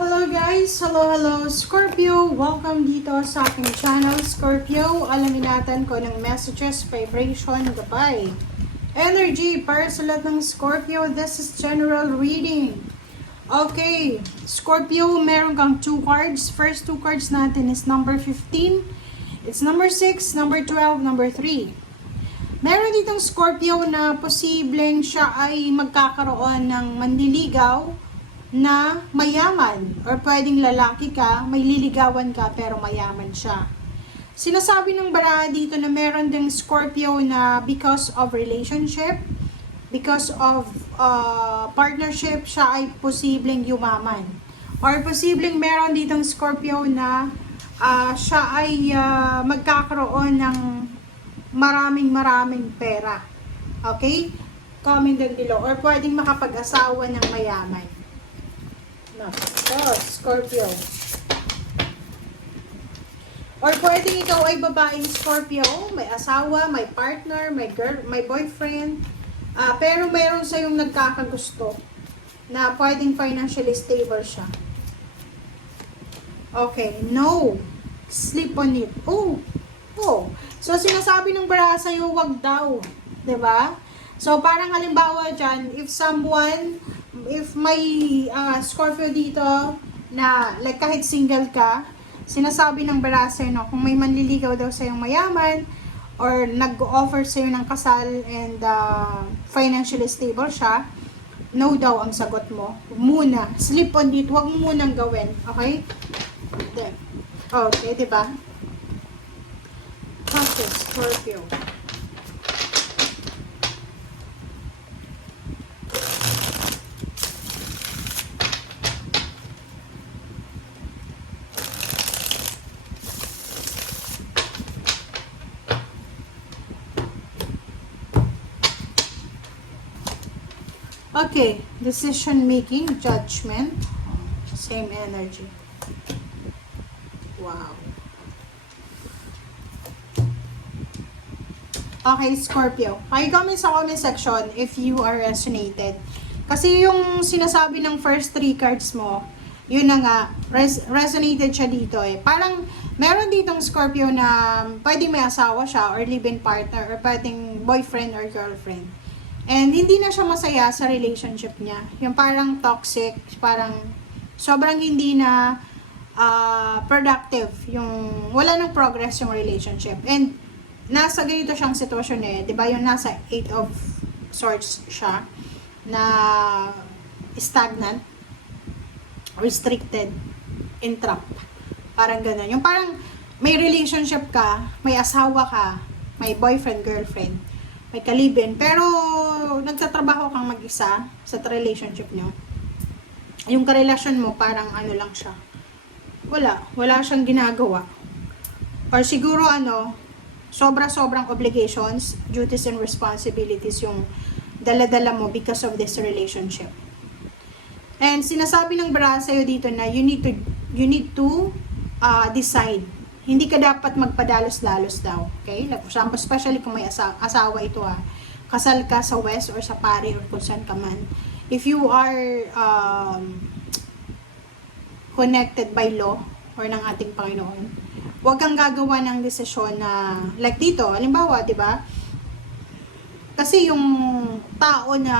Hello guys! Hello Scorpio! Welcome dito sa aking channel Scorpio. Alamin natin kung anong messages, vibration, gabay, energy para sa lahat ng Scorpio. This is general reading. Okay, Scorpio, meron kang 2 cards. First 2 cards natin is number 15. It's number 6, number 12, number 3. Meron ditong Scorpio na posibleng siya ay magkakaroon ng manliligaw na mayaman, or pwedeng lalaki ka, may liligawan ka pero mayaman siya. Sinasabi ng baraha dito na meron ding Scorpio na because of relationship, because of partnership, siya ay posibleng yumaman. Or posibleng meron ditong Scorpio na siya ay magkakaroon ng maraming pera. Okay? Comment down below. Or pwedeng makapag-asawa ng mayaman. So, Scorpio. Or pwedeng ikaw ay babaeng Scorpio, may asawa, may partner, may girl, may boyfriend, pero meron sa yung nagkakagusto na pwedeng financially stable siya. Okay, no. Sleep on it. Oh. So, sinasabi ng baraha sa'yo, wag daw. 'Di ba? So, parang halimbawa dyan, if may Scorpio dito na like kahit single ka, sinasabi ng baraha sa'yo, no, kung may manliligaw daw sa'yo mayaman or nag-offer sa'yo ng kasal and financially stable siya, no daw ang sagot mo. Muna, sleep on it, huwag mo munang gawin. Okay? Okay, diba? Okay, Scorpio. Okay, decision making, judgment, same energy. Wow. Okay, Scorpio. Paki-comment sa comment section if you are resonated. Kasi yung sinasabi ng first 3 cards mo, yun na nga, resonated siya dito eh. Parang meron ditong Scorpio na pwedeng may asawa siya or live-in partner or pwedeng boyfriend or girlfriend. And hindi na siya masaya sa relationship niya. Yung parang toxic, parang sobrang hindi na productive, yung wala nang progress yung relationship. And nasa ganito siyang sitwasyon eh, 'di ba? Yung nasa 8 of Swords siya na stagnant, restricted, entrapped. Parang gano'n. Yung parang may relationship ka, may asawa ka, may boyfriend, girlfriend, may kalibin, pero nagtatrabaho kang mag-isa sa relationship nyo. Yung karelasyon mo, parang ano lang siya. Wala siyang ginagawa. Or siguro sobrang obligations, duties and responsibilities yung dala-dala mo because of this relationship. And sinasabi ng baraha sa'yo dito na you need to decide. Hindi ka dapat magpadalos-dalos daw. Okay? Like, for example, especially kung may asawa ito kasal ka sa West or sa Pari or kung saan ka man. If you are connected by law or ng ating Panginoon, huwag kang gagawa ng desisyon na like dito, halimbawa, 'di ba? Kasi yung tao na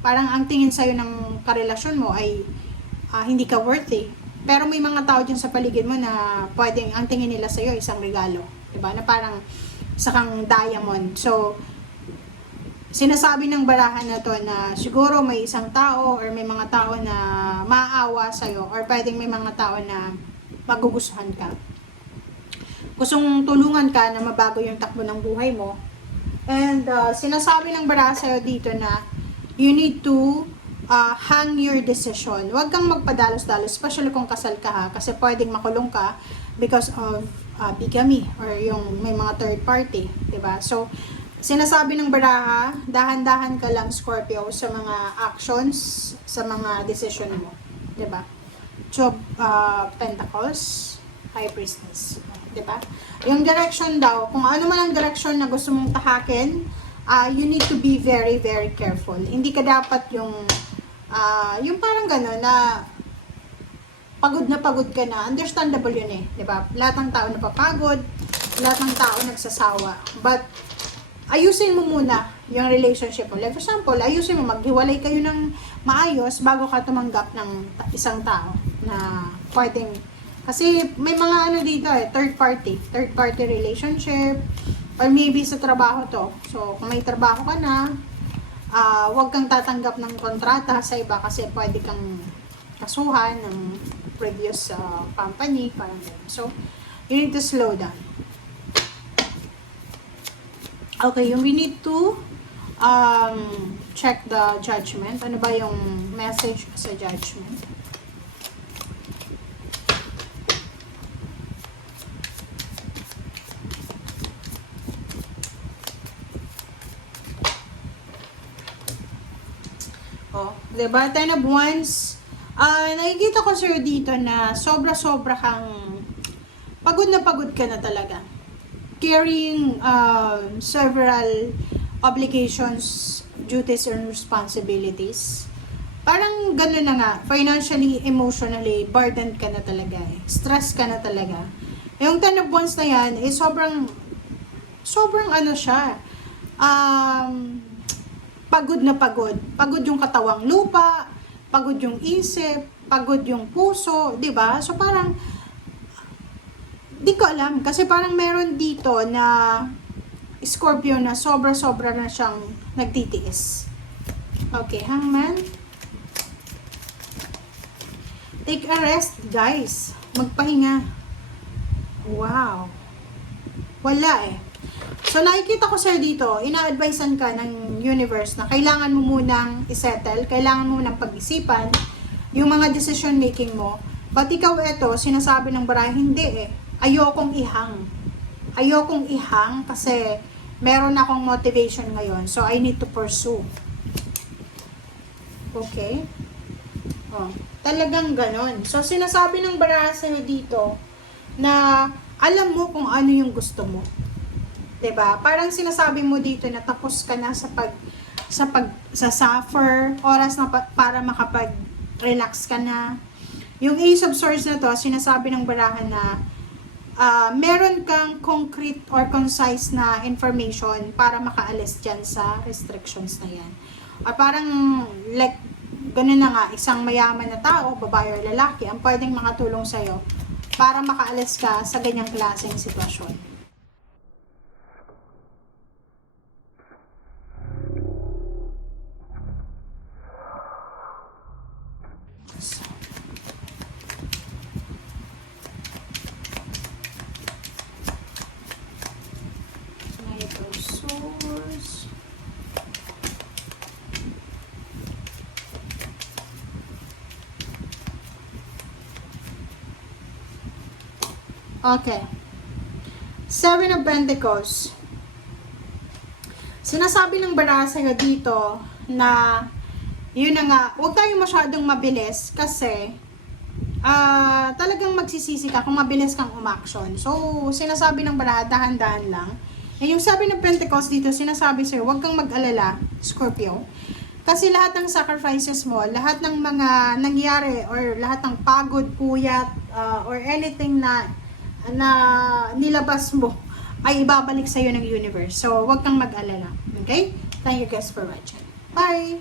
parang ang tingin sa'yo ng karelasyon mo ay hindi ka worthy. Pero may mga tao dyan sa paligid mo na pwedeng ang tingin nila sa'yo isang regalo. 'Di ba? Na parang isa kang diamond. So, sinasabi ng barahan na to na siguro may isang tao or may mga tao na maaawa sa'yo or pwedeng may mga tao na magugustuhan ka. Gustong tulungan ka na mabago yung takbo ng buhay mo. And sinasabi ng baraha sa'yo dito na you need to hang your decision. Huwag kang magpadalos-dalos, especially kung kasal ka ha, kasi pwedeng makulong ka because of bigamy or yung may mga third party, 'di ba? So, sinasabi ng baraha, dahan-dahan ka lang Scorpio sa mga actions, sa mga decision mo, 'di ba? Two of Pentacles, High Priestess, 'di ba? Yung direction daw, kung ano man ang direction na gusto mong tahakin, you need to be very careful. Hindi ka dapat yung parang gano'n na pagod ka na, understandable yun eh, di ba? Lahat ng tao napapagod, lahat ng tao nagsasawa. But, ayusin mo muna yung relationship mo. Like, for example, ayusin mo, maghiwalay kayo ng maayos bago ka tumanggap ng isang tao na pwedeng, kasi may mga ano dito eh, third party relationship, or maybe sa trabaho to. So, kung may trabaho ka na, huwag kang tatanggap ng kontrata sa iba kasi pwede kang kasuhan ng previous company, parang ganun. So, you need to slow down. Okay, we need to check the judgment. Ano ba yung message sa judgment? Oh, diba? 10 of Wands. Nakikita ko sir dito na sobra-sobra kang pagod ka na talaga. Carrying several obligations, duties, and responsibilities. Parang gano'n na nga, financially, emotionally, burdened ka na talaga eh. Stress ka na talaga. Yung 10 of Wands na yan, eh sobrang ano siya, pagod na pagod. Pagod yung katawang lupa, pagod yung isip, pagod yung puso, 'di ba? So parang di ko alam kasi parang meron dito na Scorpio na sobra-sobra na siyang nagtitiis. Okay, Hangman. Take a rest, guys. Magpahinga. Wow. Wala eh. So, nakikita ko sir dito, ina-advisean ka ng universe na kailangan mo munang isettle, kailangan mo munang pag-isipan yung mga decision making mo. But ikaw ito, sinasabi ng baraha, hindi eh. Ayokong ihang kasi meron akong motivation ngayon. So, I need to pursue. Okay? Oh, talagang ganon. So, sinasabi ng baraha sa'yo dito na alam mo kung ano yung gusto mo. 'Di ba? Parang sinasabi mo dito na tapos ka na sa suffer, oras na para makapag-relax ka na. Yung Ace of Swords na to, sinasabi ng baraha na meron kang concrete or concise na information para makaalis dyan sa restrictions na yan. Or parang like ganun na nga, isang mayaman na tao, babae o lalaki, ang pwedeng makatulong sa'yo para makaalis ka sa ganyang klaseng sitwasyon. Okay. Seven of Pentacles. Sinasabi ng baraha sa'yo dito na yun na nga, huwag tayo masyadong mabilis kasi talagang magsisisi ka kung mabilis kang umaksyon. So, sinasabi ng baraha, dahan-dahan lang. And yung Seven of Pentacles dito, sinasabi sa'yo, huwag kang mag-alala, Scorpio. Kasi lahat ng sacrifices mo, lahat ng mga nangyari, or lahat ng pagod, puyat, or anything na nilabas mo, ay ibabalik sa'yo ng universe. So, huwag kang mag-alala. Okay? Thank you guys for watching. Bye!